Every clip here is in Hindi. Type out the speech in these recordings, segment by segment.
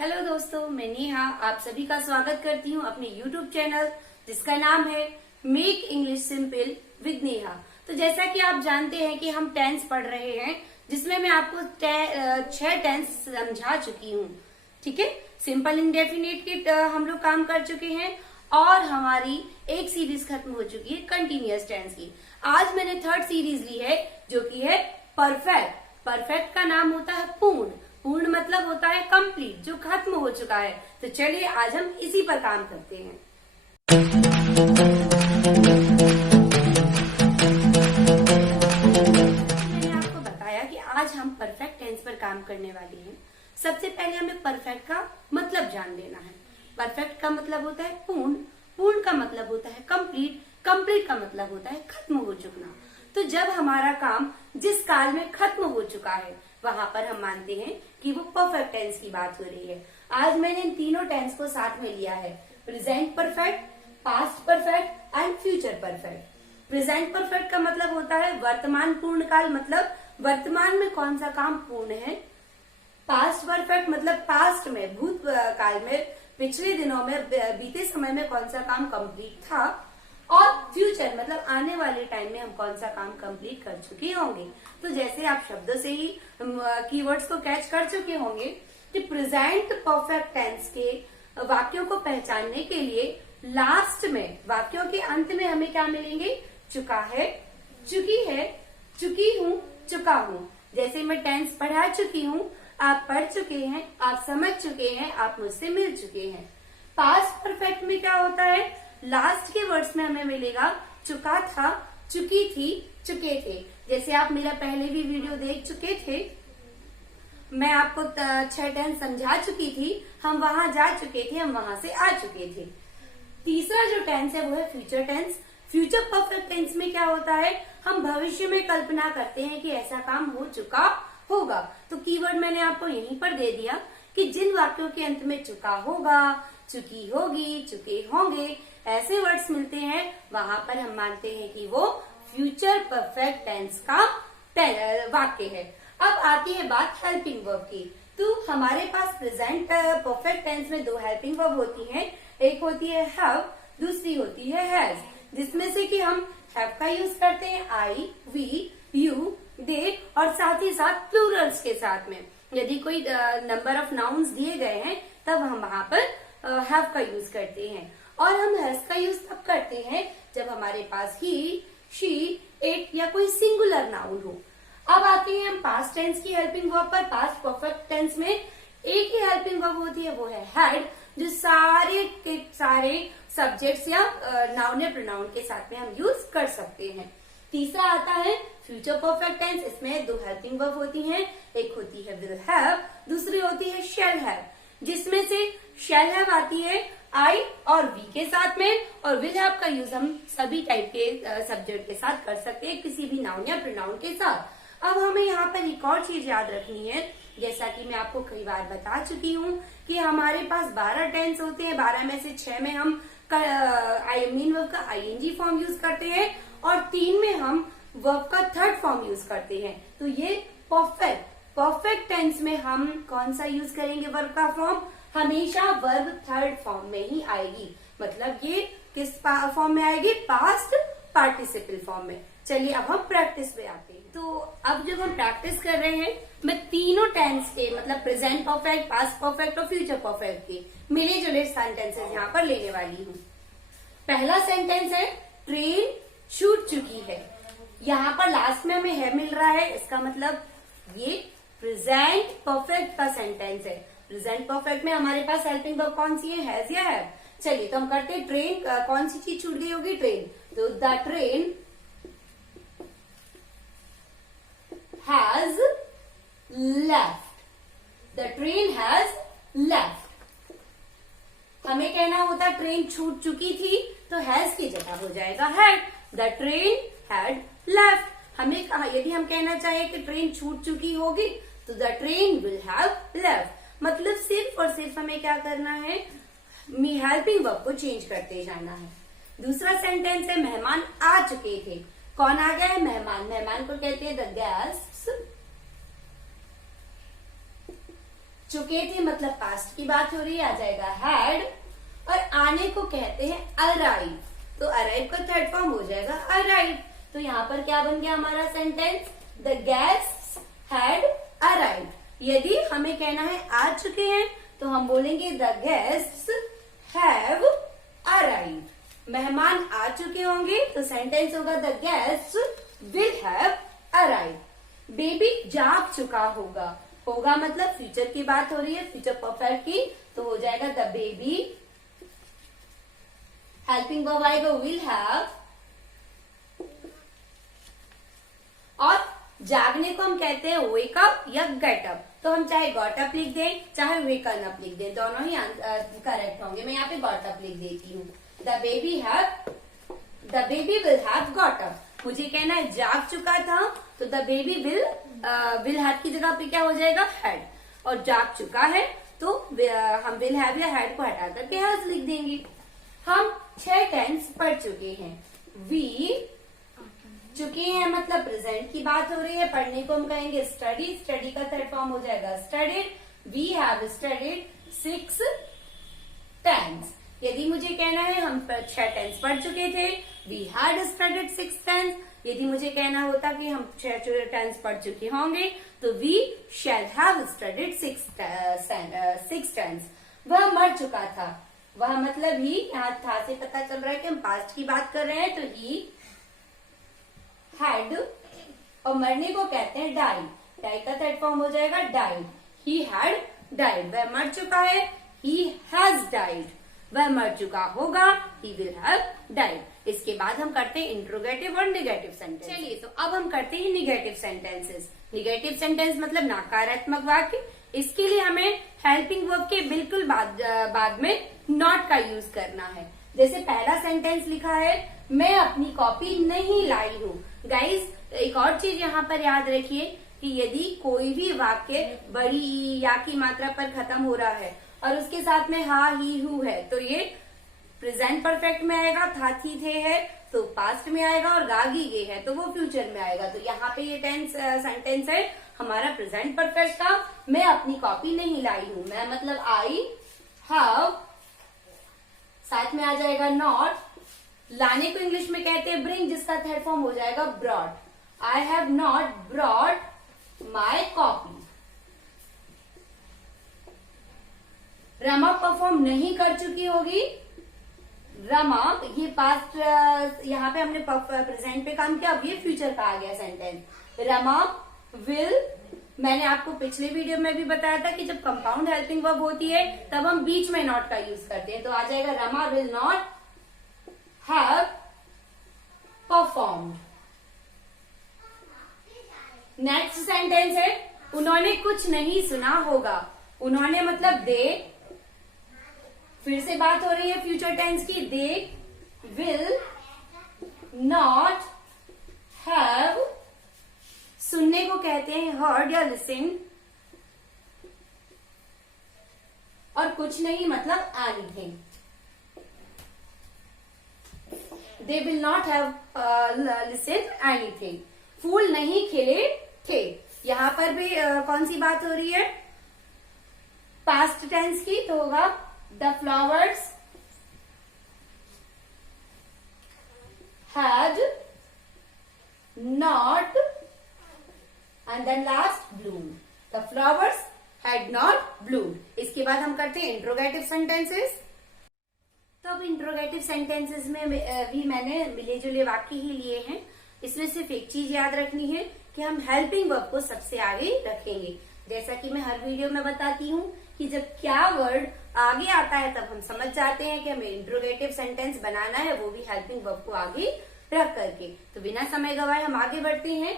हेलो दोस्तों, मैं नेहा आप सभी का स्वागत करती हूँ अपने YouTube चैनल जिसका नाम है make English simple with Neha. तो जैसा कि आप जानते हैं कि हम टेंस पढ़ रहे हैं जिसमें मैं आपको 6 टेंस समझा चुकी हूँ। ठीक है, सिंपल इंडेफिनिट के हम लोग काम कर चुके हैं और हमारी एक सीरीज खत्म हो चुकी है कंटिन्यूअस टेंस की। आज मैंने थर्ड सीरीज ली है जो कि है परफेक्ट। परफेक्ट का नाम होता है पूर्ण। पूर्ण मतलब होता है कंप्लीट, जो खत्म हो चुका है। तो चलिए आज हम इसी पर काम करते हैं। मैंने आपको बताया कि आज हम परफेक्ट टेंस पर काम करने वाले हैं। सबसे पहले हमें परफेक्ट का मतलब जान लेना है। परफेक्ट का मतलब होता है पूर्ण, पूर्ण का मतलब होता है कंप्लीट, कंप्लीट का मतलब होता है खत्म हो चुकना। तो जब हमारा काम जिस काल में खत्म हो चुका है वहां पर हम मानते हैं कि वो परफेक्ट टेंस की बात हो रही है। आज मैंने इन तीनों टेंस को साथ में लिया है, present perfect, past perfect and future perfect. Present perfect का मतलब होता है वर्तमान पूर्ण काल, मतलब वर्तमान में कौन सा काम पूर्ण है। पास्ट परफेक्ट मतलब पास्ट में, भूत काल में, पिछले दिनों में, बीते समय में कौन सा काम कंप्लीट था। और फ्यूचर मतलब आने वाले टाइम में हम कौन सा काम कंप्लीट कर चुके होंगे। तो जैसे आप शब्दों से ही कीवर्ड्स को कैच कर चुके होंगे कि प्रेजेंट परफेक्ट टेंस के वाक्यों को पहचानने के लिए लास्ट में, वाक्यों के अंत में हमें क्या मिलेंगे, चुका है, चुकी है, चुकी हूँ, चुका हूँ। जैसे मैं टेंस पढ़ा चुकी हूँ, आप पढ़ चुके हैं, आप समझ चुके हैं, आप मुझसे मिल चुके हैं। पास्ट परफेक्ट में क्या होता है, लास्ट के वर्ड्स में हमें मिलेगा चुका था, चुकी थी, चुके थे। जैसे आप मेरा पहले भी वीडियो देख चुके थे, मैं आपको 6 टेंस समझा चुकी थी, हम वहां जा चुके थे, हम वहां से आ चुके थे। तीसरा जो टेंस है वो है future tense. Future perfect tense में क्या होता है, हम भविष्य में कल्पना करते हैं कि ऐसा काम हो चुका होगा। तो कीवर्ड मैंने आपको यहीं पर दे दिया कि जिन वाक्यों के अंत में चुका होगा, चुकी होगी, चुके होंगे, ऐसे वर्ड्स मिलते हैं, वहां पर हम मानते हैं कि वो फ्यूचर परफेक्ट टेंस का वाक्य है। अब आती है बात हेल्पिंग वर्ब की। तो हमारे पास प्रेजेंट परफेक्ट टेंस में 2 हेल्पिंग वर्ब होती हैं। एक होती है हैव, दूसरी होती है हैज। जिसमें से कि हम हैव का यूज करते हैं आई, वी, यू, दे और साथ ही साथ प्लूरल्स के साथ में। यदि कोई नंबर ऑफ नाउन्स दिए गए हैं तब हम वहां पर हैव का यूज करते हैं। और हम हैज का यूज तब करते हैं जब हमारे पास ही, शी, इट या कोई सिंगुलर नाउन हो। अब आते हैं हम पास्ट टेंस की हेल्पिंग वर्ब पर। पास्ट परफेक्ट टेंस में एक ही हेल्पिंग वर्ब होती है, वो है हैड, जो सारे के सारे सब्जेक्ट्स या नाउन या प्रोनाउन के साथ में हम यूज कर सकते हैं। तीसरा आता है फ्यूचर परफेक्ट टेंस। इसमें 2 हेल्पिंग वर्ब होती हैं, एक होती है विल हैव, दूसरी होती है शैल हैव। जिसमें से शैल हैव आती है आई और वी के साथ में, और विल हैव का यूज हम सभी टाइप के सब्जेक्ट के साथ कर सकते हैं, किसी भी नाउन या प्रोनाउन के साथ। अब हमें यहाँ पर एक और चीज याद रखनी है, जैसा कि मैं आपको कई बार बता चुकी हूँ कि हमारे पास 12 टेंस होते हैं। 12 में से 6 में हम मेन वर्ब का आईएनजी फॉर्म यूज करते हैं और 3 में हम वर्ब का थर्ड फॉर्म यूज करते हैं। तो ये परफेक्ट टेंस में हम कौन सा यूज करेंगे, वर्ब का फॉर्म हमेशा वर्ब थर्ड फॉर्म में ही आएगी। मतलब ये किस फॉर्म में आएगी, पास्ट पार्टिसिपल फॉर्म में। चलिए अब हम प्रैक्टिस पे आते हैं। तो अब जब हम प्रैक्टिस कर रहे हैं, मैं तीनों टेंस के मतलब प्रेजेंट परफेक्ट, पास्ट परफेक्ट और फ्यूचर परफेक्ट के मिले जुले सेंटेंसेस यहाँ पर लेने वाली हूँ। पहला सेंटेंस है ट्रेन छूट चुकी है। यहाँ पर लास्ट में हमें है मिल रहा है, इसका मतलब ये प्रेजेंट परफेक्ट का सेंटेंस है। प्रेजेंट परफेक्ट में हमारे पास हेल्पिंग वर्ब कौन सी है, हैज या हैव। चलिए तो हम करते हैं ट्रेन, कौन सी चीज छूट गई होगी, ट्रेन। तो the train has left, the train has left. हमें कहना होता ट्रेन छूट चुकी थी, तो हैज की जगह हो जाएगा had. The train had left. हमें यदि हम कहना चाहें कि ट्रेन छूट चुकी होगी तो the train will have left. मतलब सिर्फ और सिर्फ हमें क्या करना है, हेल्पिंग वर्ब को चेंज करते जाना है। दूसरा सेंटेंस है मेहमान आ चुके थे। कौन आ गया है, मेहमान। मेहमान को कहते हैं द गेस्ट्स चुके थे मतलब पास्ट की बात हो रही है, आ जाएगा हैड। और आने को कहते हैं अराइव, तो अराइव का थर्ड फॉर्म हो जाएगा अराइव। तो यहाँ पर क्या बन गया हमारा sentence, the guests had arrived. यदि हमें कहना है आ चुके हैं तो हम बोलेंगे द गेस्ट्स हैव अराइव्ड। मेहमान आ चुके होंगे तो सेंटेंस होगा the guests will have arrived. Baby जाग चुका होगा, होगा मतलब फ्यूचर की बात हो रही है, फ्यूचर परफेक्ट की, तो हो जाएगा द बेबी, हेल्पिंग वर्ब आएगा विल हैव। और जागने को हम कहते हैं वेक अप या गेट अप, तो हम चाहे गॉट अप लिख दें चाहे वेकन अप लिख दें, दोनों ही करेक्ट होंगे। मैं यहाँ पे गॉट अप लिख देती हूँ। The baby will have got up. मुझे कहना है जाग चुका था तो द बेबी विल हैव की जगह पे क्या हो जाएगा हैड, और जाग चुका है तो हम विल हैव या हैड को हटा करके हैज लिख देंगे। हम 6 टेंस पढ़ चुके हैं। वी चुके हैं मतलब प्रेजेंट की बात हो रही है, पढ़ने को हम कहेंगे स्टडी, स्टडी का थर्ड फॉर्म हो जाएगा studied. We have studied 6 tense. यदि मुझे कहना है हम 6 टेंस पढ़ चुके थे, वी हैड स्टडीड 6 टेंस। यदि मुझे कहना होता कि हम 6 टेंस पढ़ चुके होंगे तो we shall have studied 6 tense. वह मर चुका था, वह मतलब ही, यहाँ था से पता चल रहा है कि हम पास्ट की बात कर रहे हैं, तो ही हैड, और मरने को कहते हैं डाई, डाई का थर्ड फॉर्म हो जाएगा डाइड। ही हैड डाइड, वह मर चुका है, ही हैज डाइड। वह मर चुका होगा, ही विल हैव डाइड। इसके बाद हम करते हैं इंट्रोगेटिव और निगेटिव सेंटेंस। चलिए तो अब हम करते हैं निगेटिव सेंटेंसेस। निगेटिव सेंटेंस मतलब नकारात्मक वाक्य। इसके लिए हमें हेल्पिंग वर्ब के बिल्कुल बाद में नॉट का यूज करना है। जैसे पहला सेंटेंस लिखा है, मैं अपनी कॉपी नहीं लाई हूँ। गाइज एक और चीज यहाँ पर याद रखिए कि यदि कोई भी वाक्य बड़ी ई या की मात्रा पर खत्म हो रहा है और उसके साथ में हा ही हु है तो ये प्रेजेंट परफेक्ट में आएगा, था थी थे है तो पास्ट में आएगा, और गा गी गे है तो वो फ्यूचर में आएगा। तो यहाँ पे ये सेंटेंस है हमारा प्रेजेंट परफेक्ट का, मैं अपनी कॉपी नहीं लाई हूँ। मैं मतलब आई हैव, साथ में आ जाएगा नॉट। लाने को इंग्लिश में कहते हैं ब्रिंग, जिसका थर्ड फॉर्म हो जाएगा brought. I have not brought my copy. Rama perform नहीं कर चुकी होगी। रमा, ये पास्ट, यहाँ पे हमने प्रेजेंट पे काम किया, अब ये फ्यूचर का आ गया सेंटेंस। रमा विल, मैंने आपको पिछले वीडियो में भी बताया था कि जब कंपाउंड हेल्पिंग वर्ब होती है तब हम बीच में नॉट का यूज करते हैं, तो आ जाएगा Rama will not have performed. Next sentence है, उन्होंने कुछ नहीं सुना होगा। उन्होंने मतलब दे, फिर से बात हो रही है फ्यूचर टेंस की। दे विल नॉट हैव, सुनने को कहते हैं हर्ड या लिसन, और कुछ नहीं मतलब anything. They will not have listen anything. फूल नहीं खिले थे, यहां पर भी कौन सी बात हो रही है, पास्ट टेंस की, तो होगा the flowers had not and then last bloomed. The flowers had not bloomed. इसके बाद हम करते हैं इंट्रोगेटिव सेंटेंसेस। तो अब इंट्रोगेटिव सेंटेंसेस में भी मैंने मिले जुले वाक्य ही लिए हैं। इसमें सिर्फ एक चीज याद रखनी है कि हम हेल्पिंग वर्ब को सबसे आगे रखेंगे। जैसा कि मैं हर वीडियो में बताती हूँ कि जब क्या वर्ड आगे आता है तब हम समझ जाते हैं कि हमें इंट्रोगेटिव सेंटेंस बनाना है, वो भी हेल्पिंग वर्ब को आगे रख करके। तो बिना समय गवाए हम आगे बढ़ते हैं।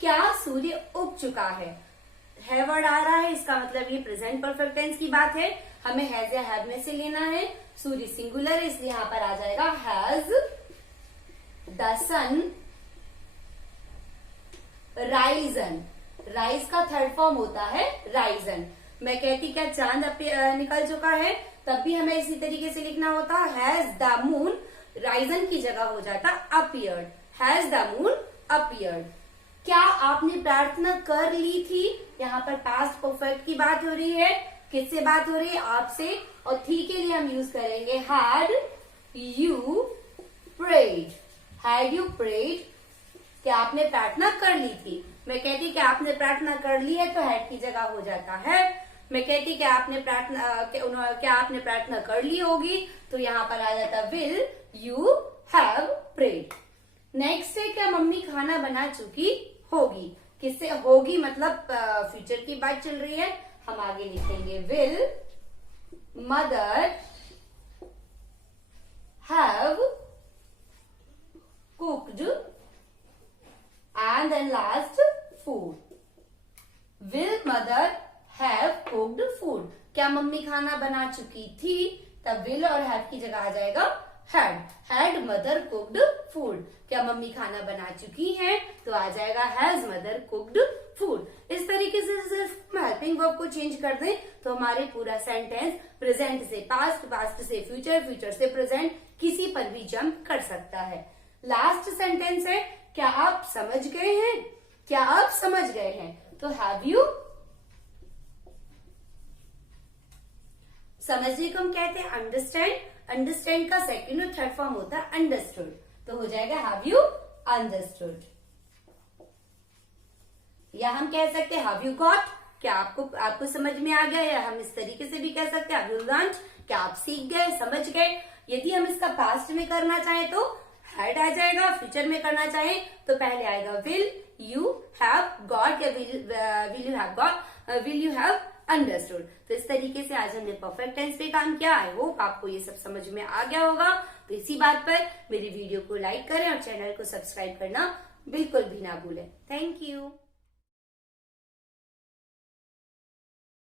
क्या सूर्य उग चुका है वर्ड आ रहा है, इसका मतलब ये प्रेजेंट परफेक्ट टेंस की बात है। हमें हैज या हैव में से लेना है। सूर्य सिंगुलर है इसलिए यहाँ पर आ जाएगा has the sun risen. Rise का थर्ड फॉर्म होता है राइजन। मैं कहती क्या चांद निकल चुका है, तब भी हमें इसी तरीके से लिखना होता हैज द मून, राइजन की जगह हो जाता appeared. Has the moon appeared. क्या आपने प्रार्थना कर ली थी, यहाँ पर पास्ट परफेक्ट की बात हो रही है। किससे बात हो रही है? आपसे। और थी के लिए हम यूज करेंगे had you prayed. Had you prayed, क्या आपने प्रार्थना कर ली थी। मैं कहती कि आपने प्रार्थना कर ली है तो हैड की जगह हो जाता है। मैं कहती कि आपने क्या आपने प्रार्थना कर ली होगी तो यहाँ पर आ जाता will you have prayed. Next है क्या मम्मी खाना बना चुकी होगी। किससे होगी मतलब फ्यूचर की बात चल रही है। हम आगे लिखेंगे will mother have cooked and then last food. Will mother have cooked food, क्या मम्मी खाना बना चुकी थी, तब विल और हैव की जगह आ जाएगा had. Had mother cooked food, क्या मम्मी खाना बना चुकी है तो आ जाएगा हैज मदर कुक्ड फूड। इस तरीके से सिर्फ हेल्पिंग वर्ब को चेंज कर दें तो हमारे पूरा सेंटेंस प्रेजेंट से पास्ट, पास्ट से फ्यूचर, फ्यूचर से प्रेजेंट किसी पर भी जंप कर सकता है। लास्ट सेंटेंस है क्या आप समझ गए हैं। क्या आप समझ गए हैं तो हैव यू, समझने को हम कहते हैं अंडरस्टैंड। अंडरस्टैंड का सेकंड और थर्ड फॉर्म होता है अंडरस्टूड, तो हो जाएगा हैव यू अंडरस्टूड। या हम कह सकते हैं हैव यू गॉट, क्या आपको समझ में आ गया। या हम इस तरीके से भी कह सकते हैं हैव यू लर्न्ड, क्या आप सीख गए, समझ गए। यदि हम इसका पास्ट में करना चाहें तो हैड आ जाएगा, फ्यूचर में करना चाहें तो पहले आएगा विल यू हैव गॉट या will you have got, will you have understood. तो इस तरीके से आज हमने परफेक्ट टेंस पे काम किया। आई होप आपको ये सब समझ में आ गया होगा। तो इसी बात पर मेरी वीडियो को लाइक करें और चैनल को सब्सक्राइब करना बिल्कुल भी ना भूलें। Thank you.